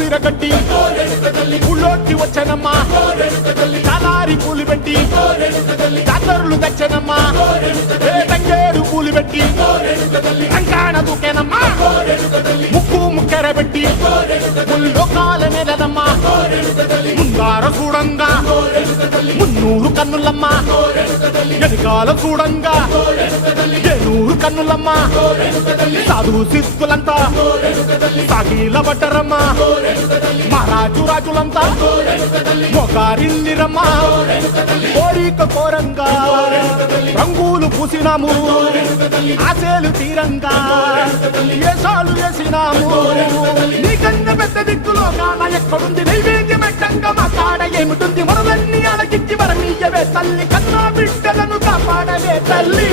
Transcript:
సిరగట్టి ఊళ్ళోకి వచ్చనమ్మా చాలారి పూలు పెట్టి జాతరులు తెచ్చనమ్మా తంగేడు పూలు పెట్టి రంగాణ దూకేనమ్మా ముక్కు ముక్కెర పెట్టి ముల్లోకాల నెలనమ్మా ముందార చూడంగా మున్నూరు కన్నులమ్మా వెనకాల చూడంగా ఏనూరు కన్నులమ్మా సాధు సిద్ధులంతా సాగిల పడ్డరమ్మా మహారాజు రాజులంతా మొగారిల్లిరమ్మా కోరిక కోరంగా రంగులు పూసినాము ఆశలు తీరంగా ఏసాలు వేసినాము నీకన్న పెద్ద దిక్కులో కాన ఎక్కడుంది నైవేద్యం ఎట్టంగా మా కాడ ఏమిటుంది మనలన్నీ అలగిచ్చి వరమీయవే తల్లి కన్నా బిడ్డలను కాపాడవే తల్లి